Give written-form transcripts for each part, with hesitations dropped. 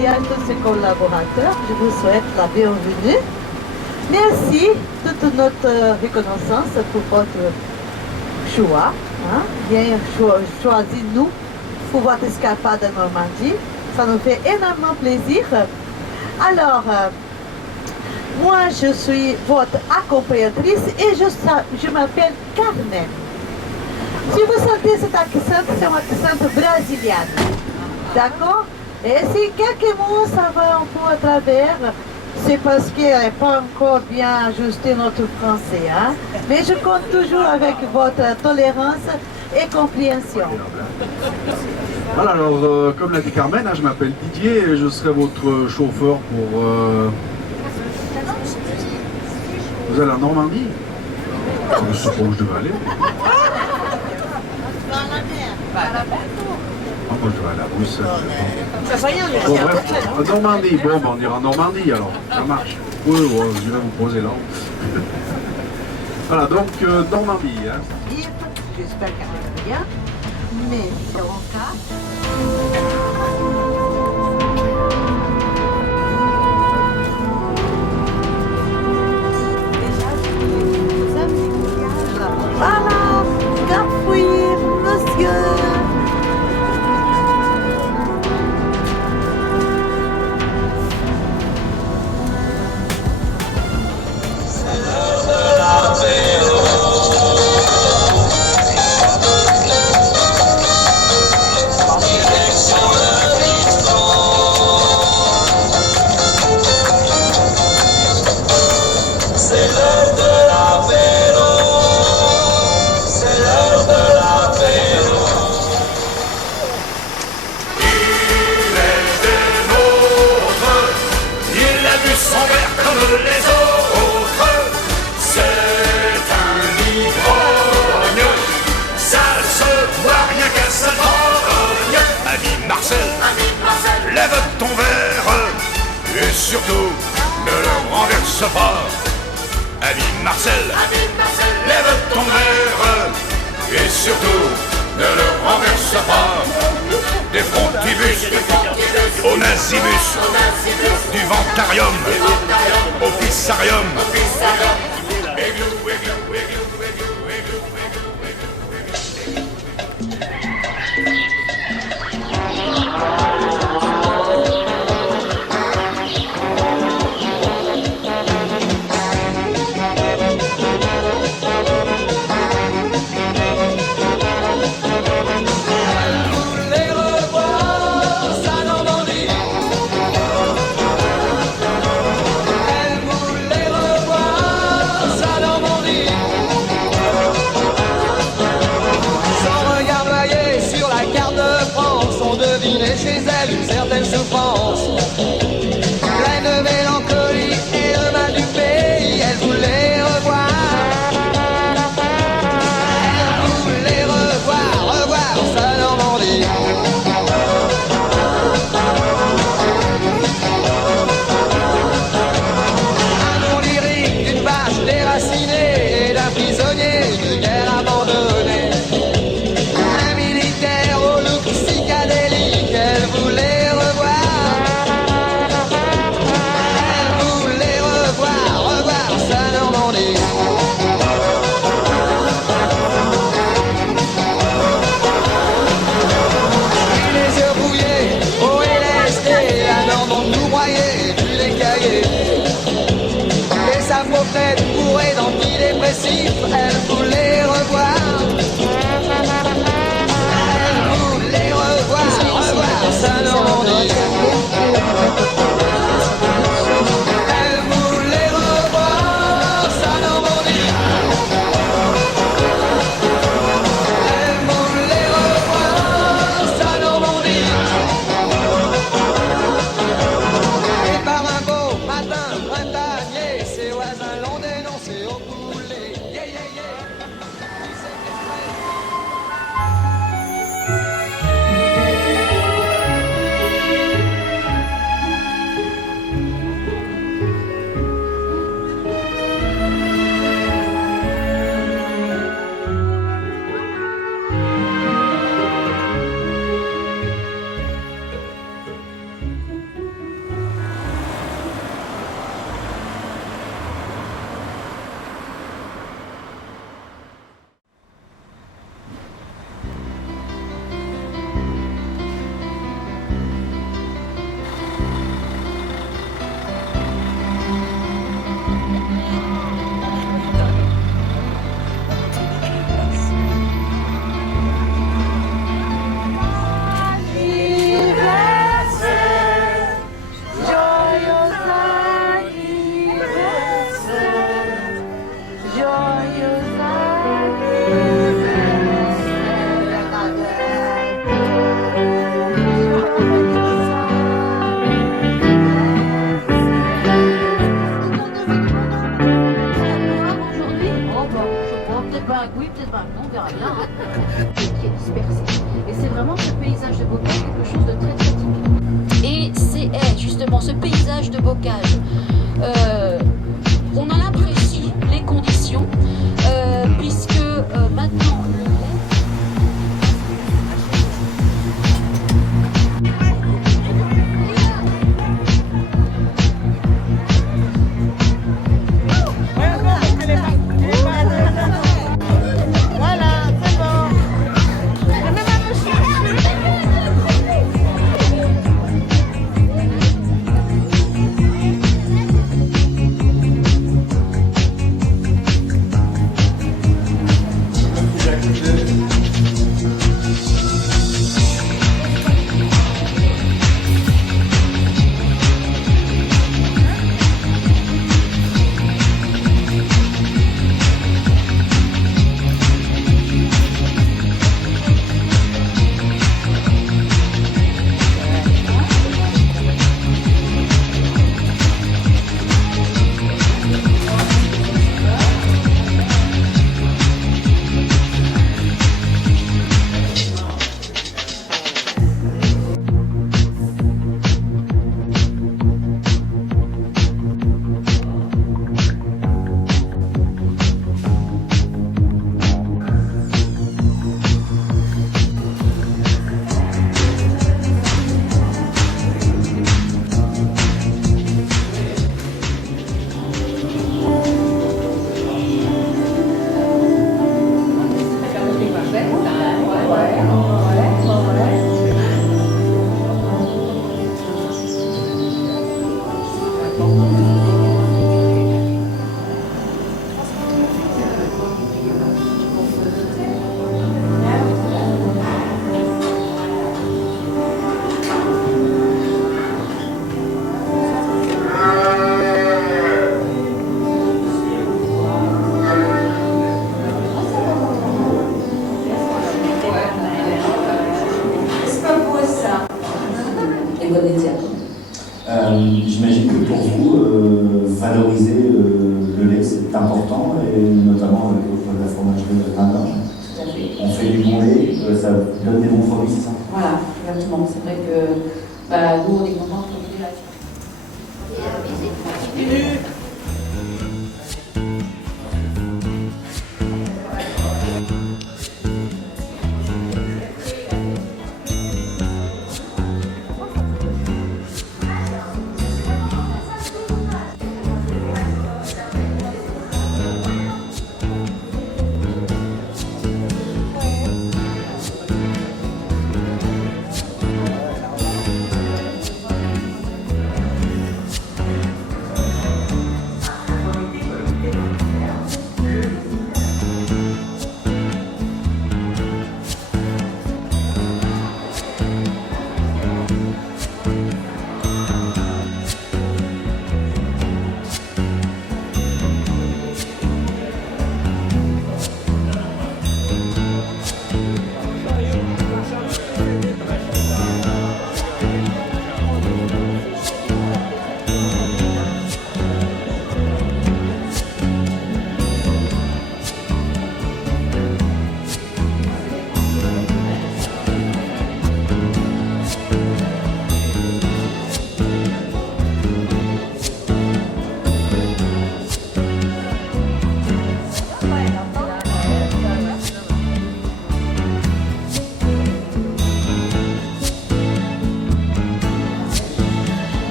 et à tous ses collaborateurs, je vous souhaite la bienvenue. Merci, toute notre reconnaissance pour votre choix. Hein? Bien choisi nous pour votre escapade en Normandie. Ça nous fait énormément plaisir. Alors, moi je suis votre accompagnatrice et je m'appelle Carmen. Si vous sentez cet accent, c'est un accent brésilien. D'accord? Et si quelques mots ça va un peu à travers, c'est parce qu'elle n'est pas encore bien ajusté notre français. Hein? Mais je compte toujours avec votre tolérance et compréhension. Voilà, alors comme l'a dit Carmen, hein, je m'appelle Didier et je serai votre chauffeur pour... Vous allez en Normandie? Je sais pas où je devais aller. Ah, moi je devais aller à Bruxelles. Bon, bref, en Normandie, bon, ben, on ira en Normandie alors, ça marche. Oui, ouais, je vais vous poser là. Voilà, donc Normandie. Hein. J'espère qu'elle va bien, mais c'est mon cas. Voilà, Gafouir, monsieur. Les autres, c'est un ivrogne, ça se voit rien qu'à sa grogne. Ami Marcel, lève ton verre et surtout ne le renverse pas. Ami Marcel, lève ton verre et surtout ne le renverse pas. Des frontibus au nazibus, du ventarium au pissarium. bien, hein, qui est dispersé. Et c'est vraiment ce paysage de bocage, quelque chose de très très typique. Et c'est justement ce paysage de bocage. On en apprécie les conditions, puisque maintenant le lait. J'imagine que pour vous, valoriser le lait, c'est important, et notamment avec la fromagerie de Grainge. On fait du bon lait, ça donne des bons produits, c'est ça? Voilà, exactement. C'est vrai que nous, on est contents de continuer là-dessus.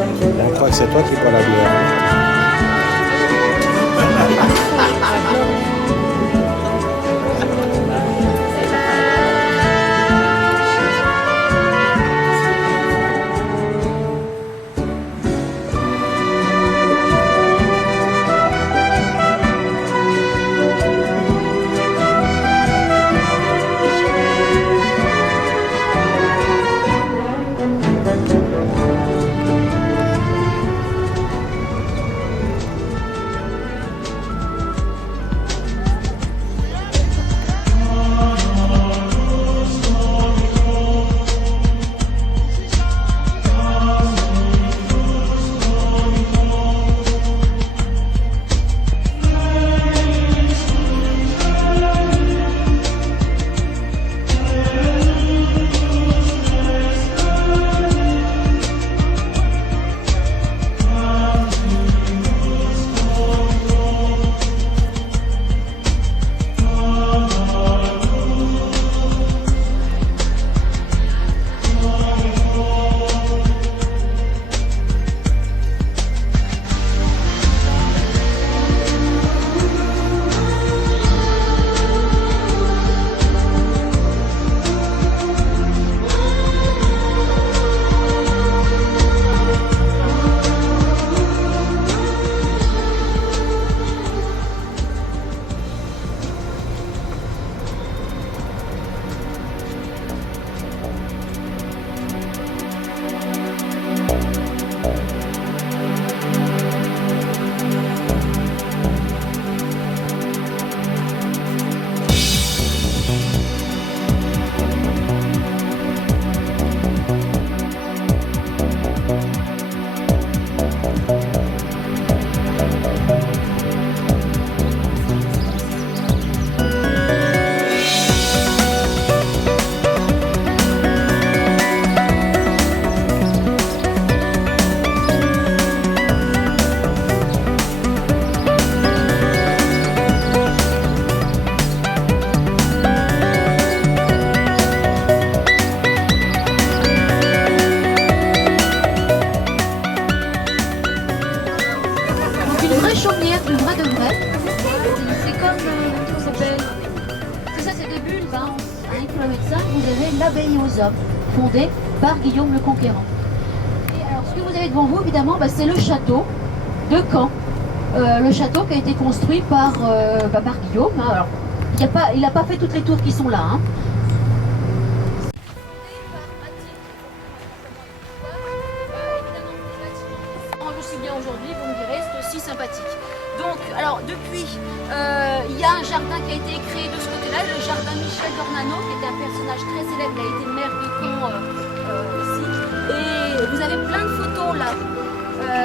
Et on croit que c'est toi qui bois la bière. vous avez l'abbaye aux hommes, fondée par Guillaume le Conquérant. Et alors, ce que vous avez devant vous, évidemment, c'est le château de Caen. Le château qui a été construit par Guillaume. Hein. Alors, il n'a pas fait toutes les tours qui sont là. Hein. Aussi bien aujourd'hui, vous me direz, c'est aussi sympathique. Donc, alors depuis, il y a un jardin qui a été créé de ce côté-là, le jardin Michel d'Ornano, qui était un personnage très célèbre, il a été maire de Caen ici. Et vous avez plein de photos là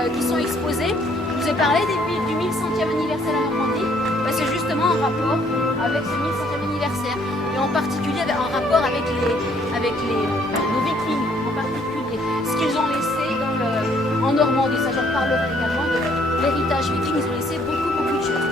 qui sont exposées. Je vous ai parlé du 1100e anniversaire à Normandie. C'est justement en rapport avec ce 1100e anniversaire. Et en particulier en rapport avec nos vikings en particulier. Ce qu'ils ont laissé en Normandie. Ça, j'en parlerai également de l'héritage viking. Ils ont laissé beaucoup de choses.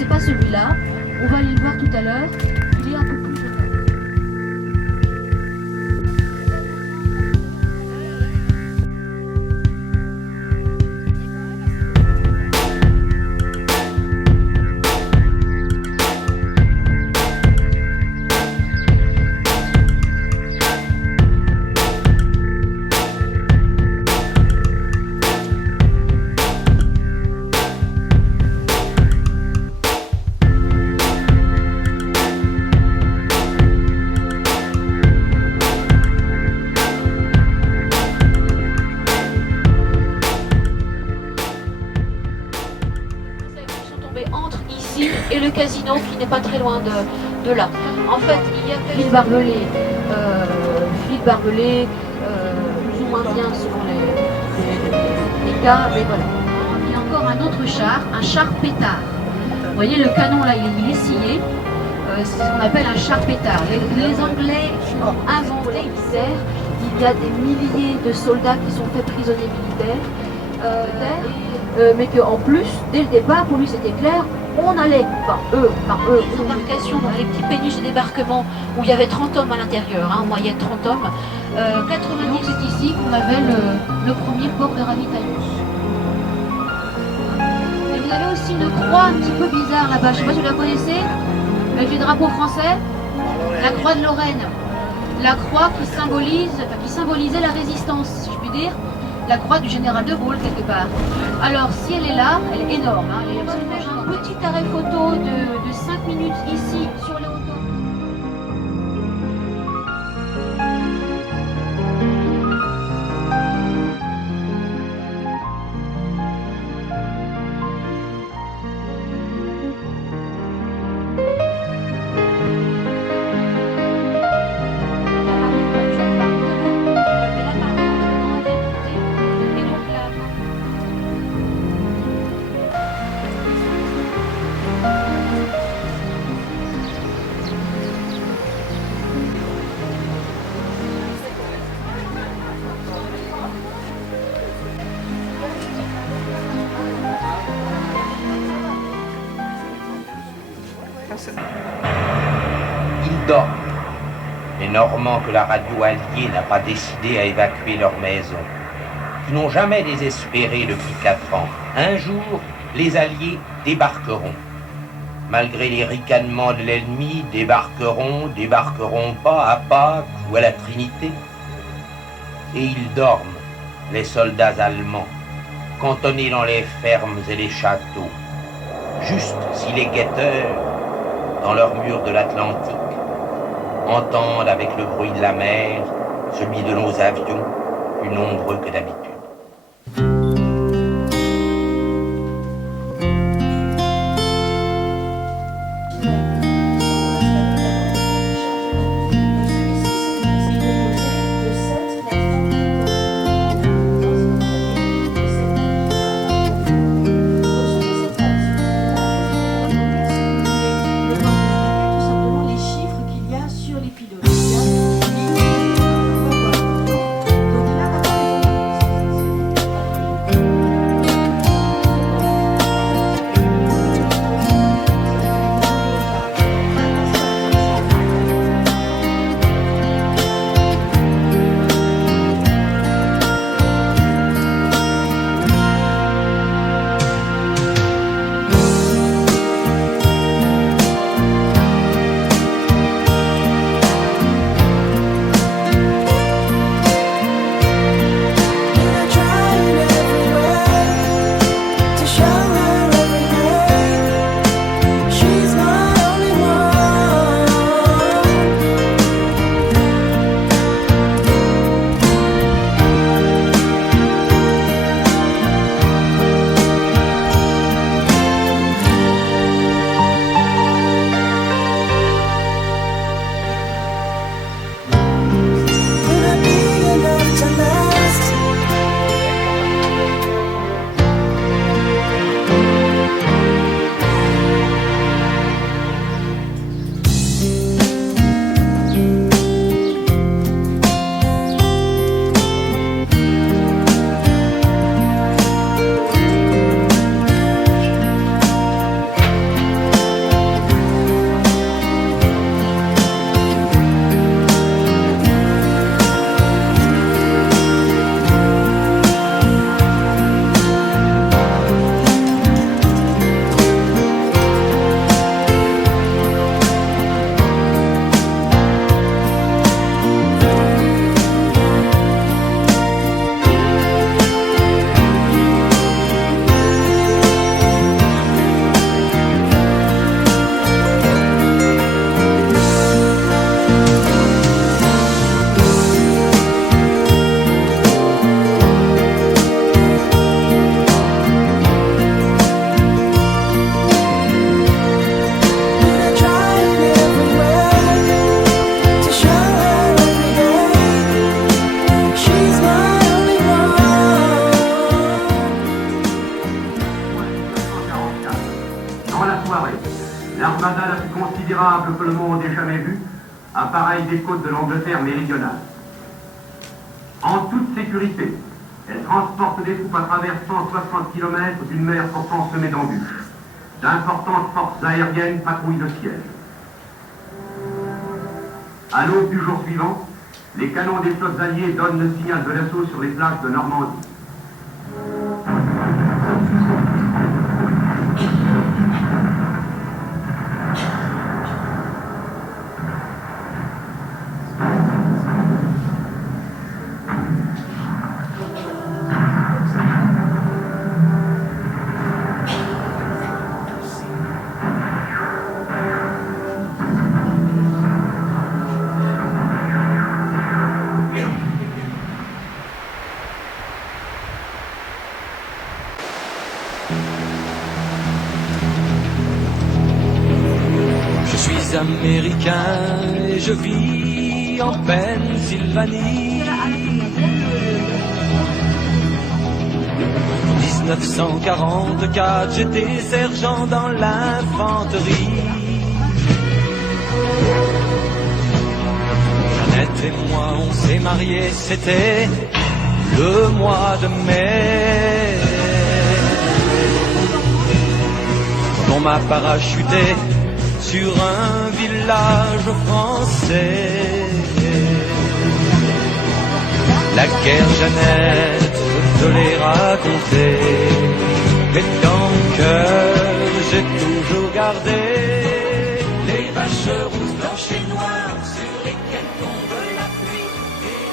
c'est pas celui-là. On va aller le voir tout à l'heure. Il est un peu plus jeune. Entre ici et le casino qui n'est pas très loin de là. En fait, il y a Phil Barbelé, plus ou moins bien selon les cas, mais voilà. Il y a encore un autre char, un char pétard. Vous voyez le canon là, il est scié. C'est ce qu'on appelle un char pétard. Les Anglais ont inventé une serre. Il y a des milliers de soldats qui sont faits prisonniers militaires. Mais qu'en plus, dès le départ, pour lui c'était clair, on allait, les embarcations, donc les petits péniches de débarquement où il y avait 30 hommes à l'intérieur, en moyenne 30 hommes, 90 c'est ici qu'on avait le premier port de ravitaillement. Et vous avez aussi une croix un petit peu bizarre là-bas, je ne sais pas si vous la connaissez, avec le drapeau français, la croix de Lorraine, la croix qui symbolisait la résistance, si je puis dire. La croix du général de Gaulle quelque part. Alors si elle est là, elle est énorme. Elle est absolument géante. Un petit arrêt photo de 5 minutes ici sur les hauteurs. Ils dorment. Les Normands que la radio alliée n'a pas décidé à évacuer leur maison, qui n'ont jamais désespéré depuis 4 ans. Un jour, les Alliés débarqueront. Malgré les ricanements de l'ennemi, débarqueront pas à Pâques ou à la Trinité. Et ils dorment, les soldats allemands, cantonnés dans les fermes et les châteaux. Juste si les guetteurs, dans leurs murs de l'Atlantique, entendent avec le bruit de la mer, celui de nos avions, plus nombreux que d'habitude. Pendant la soirée, l'armada la plus considérable que le monde ait jamais vue appareille des côtes de l'Angleterre méridionale. En toute sécurité, elle transporte des troupes à travers 160 km d'une mer pourtant semée d'embûches. D'importantes forces aériennes patrouillent le ciel. À l'aube du jour suivant, les canons des flottes alliées donnent le signal de l'assaut sur les plages de Normandie. Américain et je vis en Pennsylvanie. 1944, j'étais sergent dans l'infanterie. Jeannette et moi, on s'est mariés, c'était le mois de mai. On m'a parachuté sur un village français. La guerre, Jeannette, je te l'ai racontée, mais dans mon cœur, j'ai toujours gardé les vaches rousses, blanches et noires sur lesquelles tombe la pluie et les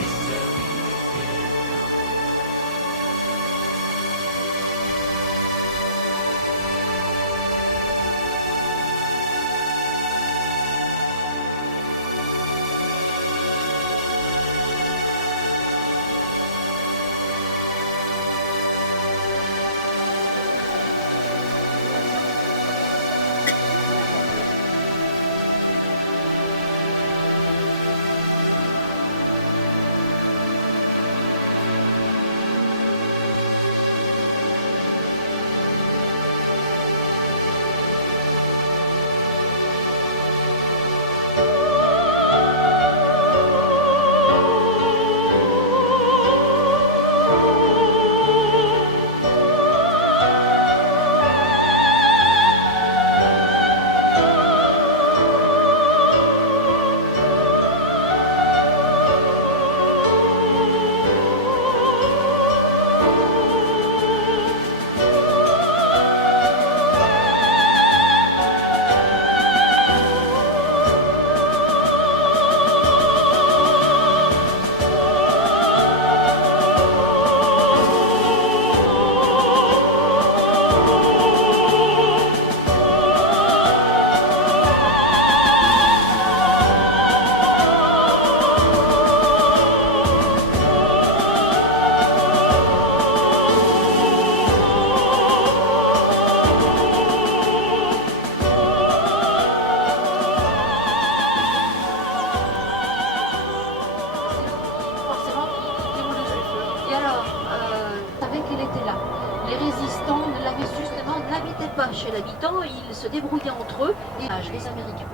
chez l'habitant, ils se débrouillaient entre eux, et les Américains.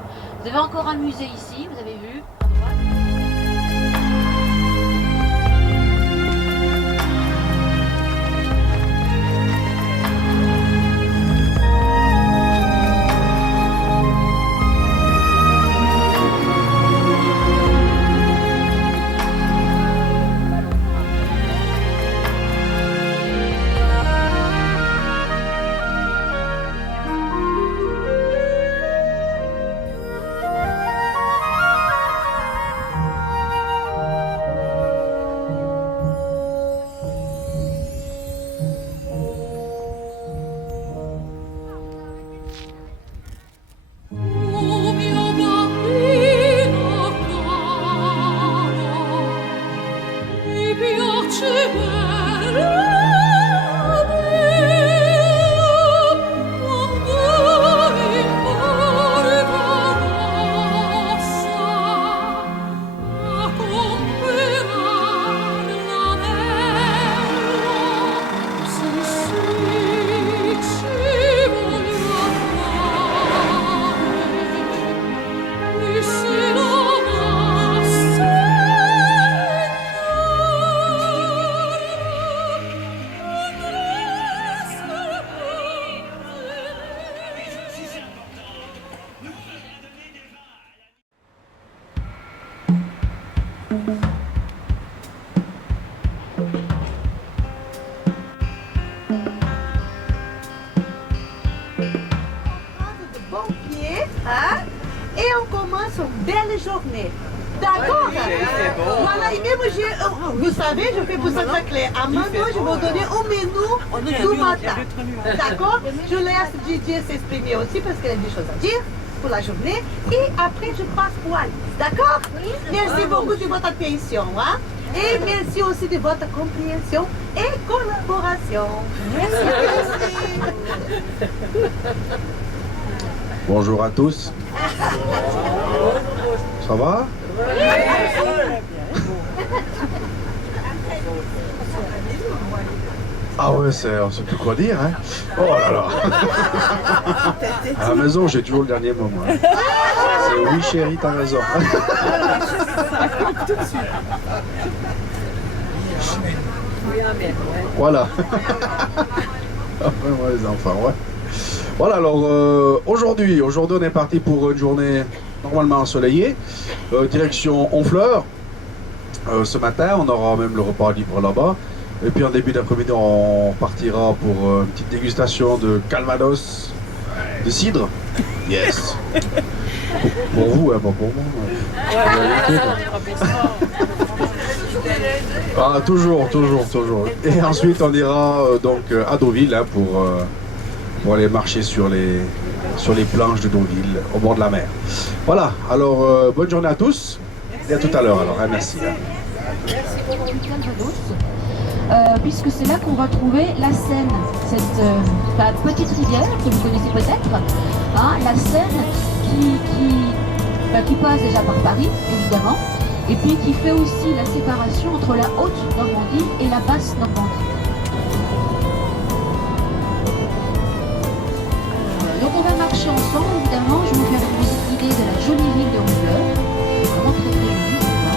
Vous avez encore un musée ici, vous avez vu, à droite. Bon pied, hein? Et on commence une belle journée. D'accord? Voilà, et même vous savez, je fais pour ça très clair. À maintenant, je vais vous donner un menu du matin. D'accord? Je laisse Didier s'exprimer aussi parce qu'elle a des choses à dire pour la journée. Et après, je passe pour Alice. D'accord? Merci beaucoup de votre attention. Hein? Et merci aussi de votre compréhension et collaboration. Merci. Bonjour à tous. Ça va? Ah ouais, on sait plus quoi dire, hein. Oh là là. À la maison, j'ai toujours le dernier mot, moi. C'est oui, chérie, t'as raison. Voilà. Après, moi, les enfants, ouais. Voilà, alors aujourd'hui, on est parti pour une journée normalement ensoleillée, direction Honfleur. Ce matin, on aura même le repas libre là-bas. Et puis en début d'après-midi, on partira pour une petite dégustation de Calvados, de cidre. Yes. Pour vous, hein, pas pour moi. Ah, toujours. Et ensuite, on ira donc à Deauville hein, pour aller marcher sur les planches de Deauville, au bord de la mer. Voilà, alors bonne journée à tous et à tout à l'heure. Alors, hein, merci. Merci beaucoup, Calvados. Puisque c'est là qu'on va trouver la Seine, cette petite rivière que vous connaissez peut-être, hein, la Seine qui passe déjà par Paris, évidemment, et puis qui fait aussi la séparation entre la haute Normandie et la basse Normandie. Donc on va marcher ensemble, évidemment, je vais vous faire une petite idée de la jolie ville de Honfleur, vraiment très très jolie, c'est ça.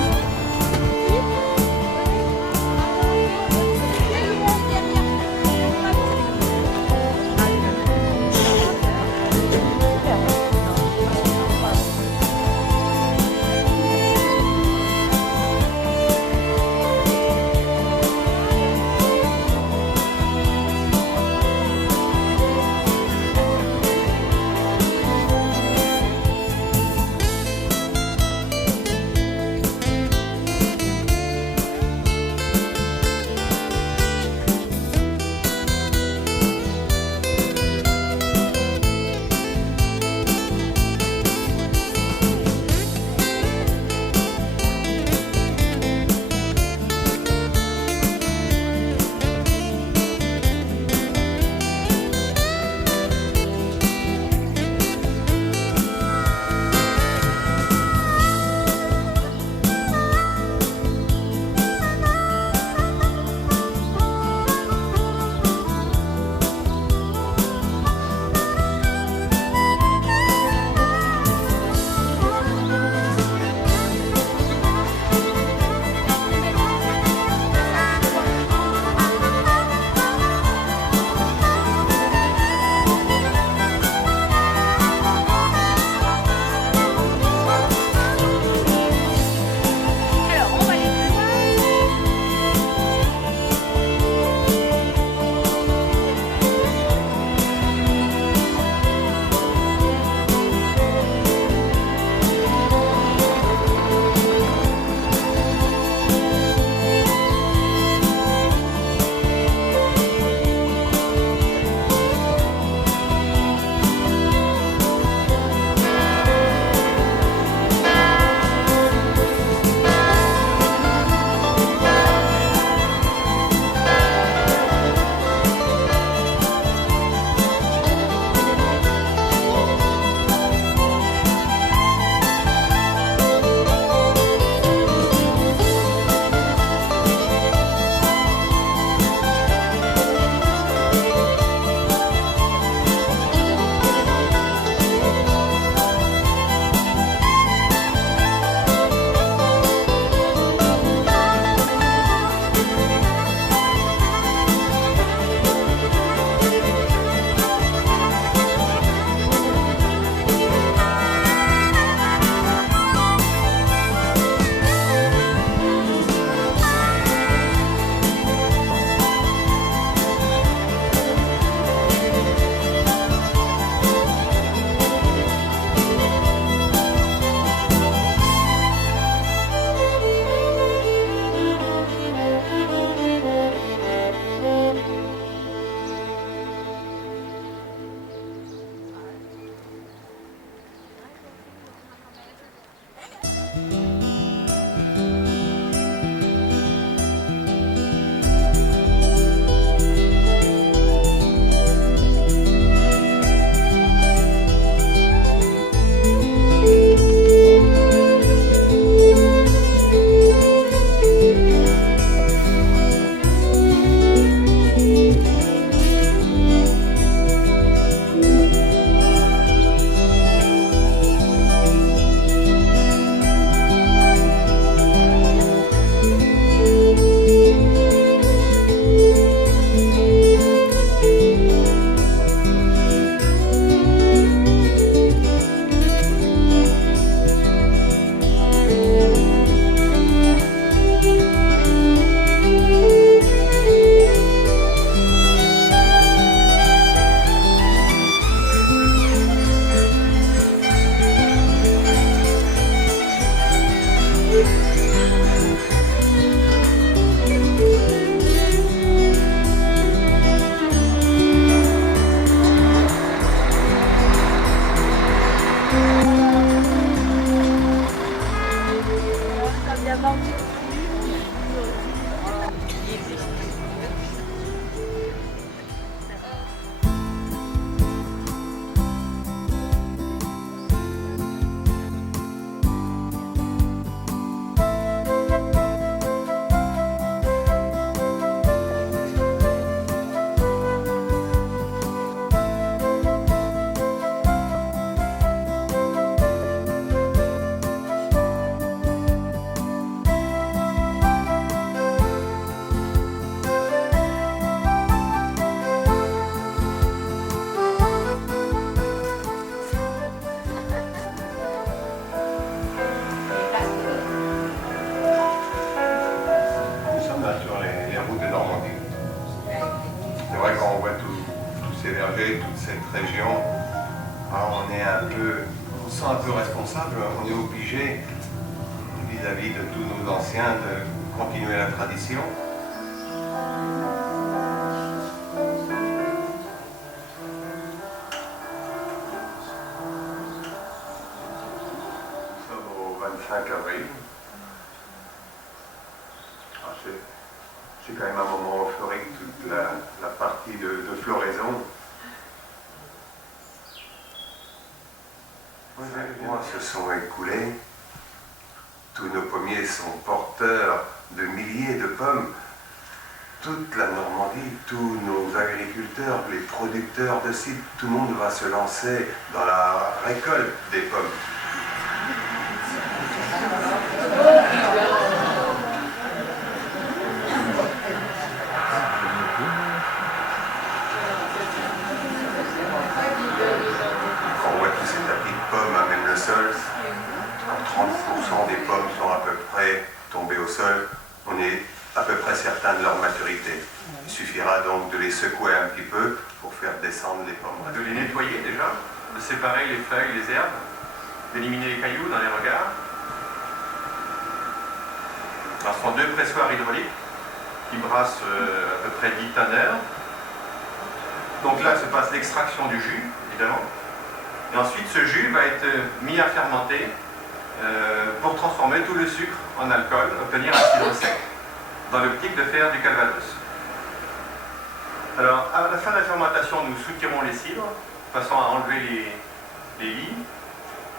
cette région, alors on se sent un peu responsable, on est obligé, vis-à-vis de tous nos anciens, de continuer la tradition. Nous sommes au 25 avril. C'est quand même un moment euphorique, toute la partie de floraison. Les mois se sont écoulés. Tous nos pommiers sont porteurs de milliers de pommes. Toute la Normandie, tous nos agriculteurs, les producteurs de cidre, tout le monde va se lancer dans la récolte des pommes. On voit tous ces tapis de pommes à même le sol. 30% des pommes sont à peu près tombées au sol. On est à peu près certain de leur maturité. Il suffira donc de les secouer un petit peu pour faire descendre les pommes. De les nettoyer déjà, de séparer les feuilles, les herbes, d'éliminer les cailloux dans les regards. Alors, ce sont 2 pressoirs hydrauliques qui brassent à peu près 10 tonnes. Donc là se passe l'extraction du jus, évidemment. Et ensuite, ce jus va être mis à fermenter pour transformer tout le sucre en alcool, obtenir un cidre sec, dans l'optique de faire du calvados. Alors, à la fin de la fermentation, nous soutirons les cidres, de façon à enlever les lies,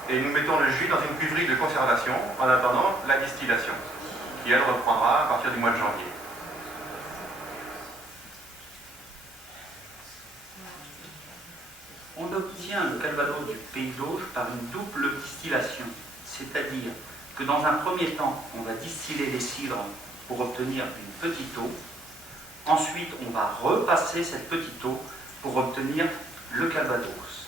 et nous mettons le jus dans une cuverie de conservation en attendant la distillation, qui elle reprendra à partir du mois de janvier. On obtient le calvados du Pays d'Auge par une double distillation, c'est-à-dire que dans un premier temps, on va distiller les cidres pour obtenir une petite eau. Ensuite, on va repasser cette petite eau pour obtenir le calvados.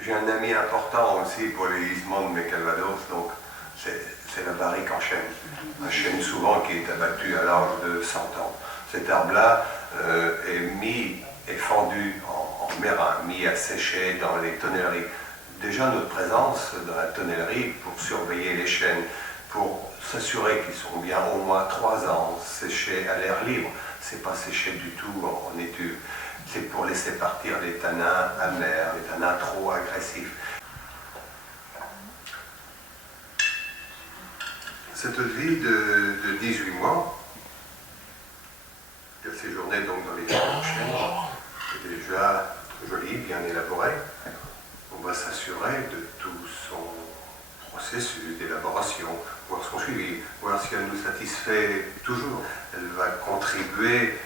J'ai un ami important aussi pour les lisements de mes calvados, donc c'est la barrique en chêne. Un chêne souvent qui est abattu à l'âge de 100 ans. Cet arbre-là est fendu en merrain, mis à sécher dans les tonnelleries. Déjà notre présence dans la tonnellerie pour surveiller les chênes, pour s'assurer qu'ils sont bien au moins 3 ans séchés à l'air libre. C'est pas séché du tout en étuve. C'est pour laisser partir les tanins amers, les tanins trop agressifs. Cette vie de 18 mois, qui a séjourné donc dans les chênes, est déjà jolie, bien élaborée. On va s'assurer de tout son processus d'élaboration, voir son suivi, voir si elle nous satisfait toujours. Elle va contribuer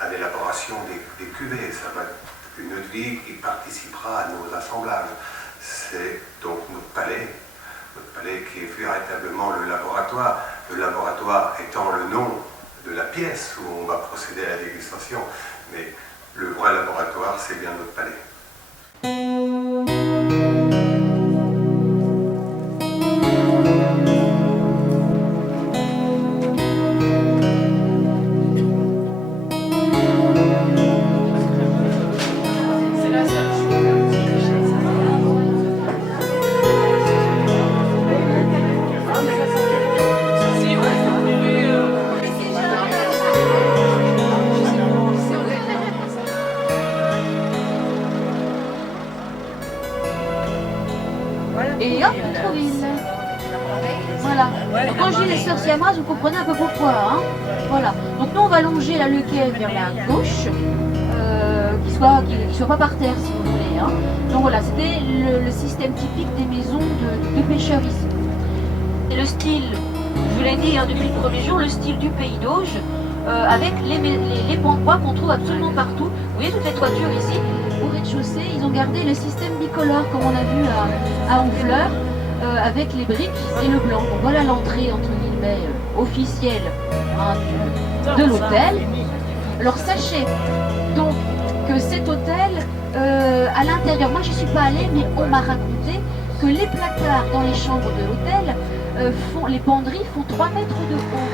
à l'élaboration des cuvées. Ça va être une autre vie qui participera à nos assemblages. C'est donc notre palais qui est véritablement le laboratoire étant le nom de la pièce où on va procéder à la dégustation. Mais le vrai laboratoire, c'est bien notre palais. Et hop, Trouville. Voilà. Donc quand je dis les sœurs siamoises, vous comprenez un peu pourquoi. Hein, voilà. Donc nous on va longer la Lequet vers la gauche, qu'il soit pas par terre si vous voulez. Hein. Donc voilà, c'était le système typique des maisons de pêcheurs ici. Et le style, je vous l'ai dit hein, depuis le premier jour, le style du Pays d'Auge, avec les pans de bois qu'on trouve absolument partout. Vous voyez toutes les toitures ici. Au rez-de-chaussée, ils ont gardé le système bicolore comme on a vu à Honfleur, avec les briques et le blanc. Donc voilà l'entrée entre guillemets officielle hein, de l'hôtel. Alors sachez donc que cet hôtel, à l'intérieur, moi j'y suis pas allée, mais on m'a raconté que les placards dans les chambres de l'hôtel, les penderies font 3 mètres de haut.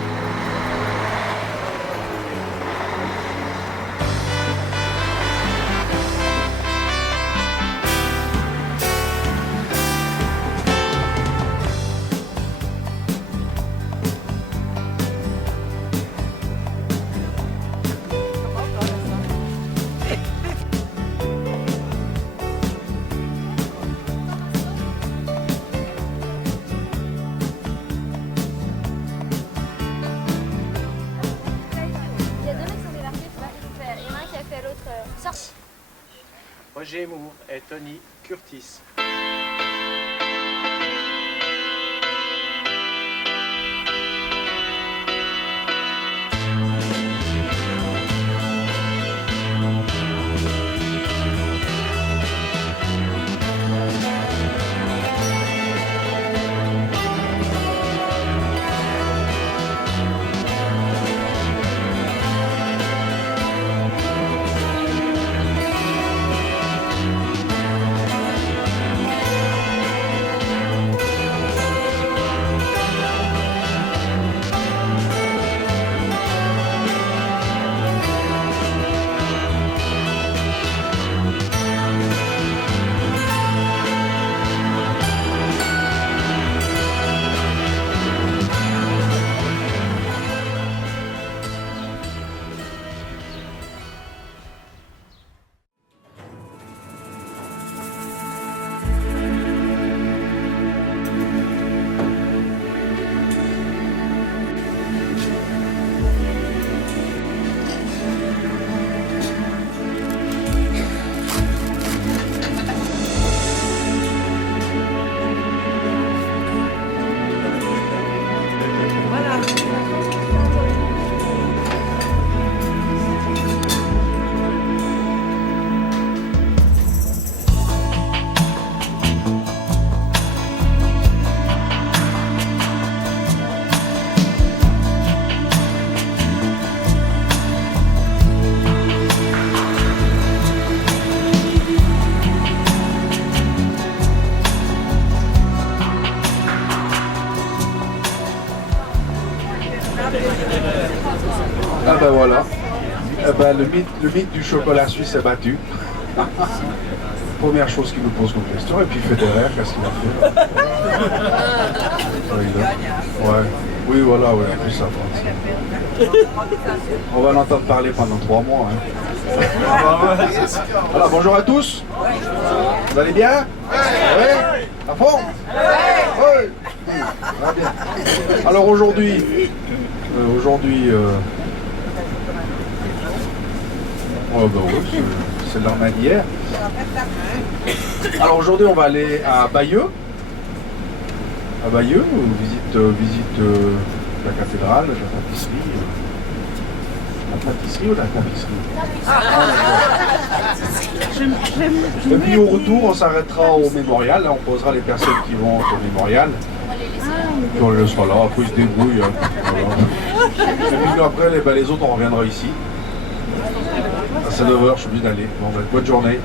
Roger Moore et Tony Curtis. Ah ben voilà, eh ben, le mythe du chocolat suisse est battu. Première chose qu'il nous pose comme question, et puis Federer, qu'est-ce qu'il a fait ouais. Oui, voilà, ouais, en plus ça va. On va en entendre parler pendant 3 mois. Hein. Voilà, bonjour à tous. Vous allez bien? Oui. À fond? Oui. Ah, bien. Alors aujourd'hui, oh, bah ouais, c'est leur manière. Alors aujourd'hui on va aller à Bayeux. À Bayeux, visite la cathédrale, la tapisserie. La pâtisserie ou la tapisserie? Et puis au retour on s'arrêtera au mémorial, là on posera les personnes qui vont au mémorial. Puis on les laissera là, après ils se débrouillent. Hein. Voilà. Et puis après les autres on reviendra ici. C'est 9h, je suis obligé d'aller. Bon, ben, bonne journée.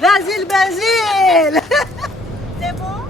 Basile, Basile. C'est bon?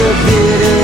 a bitter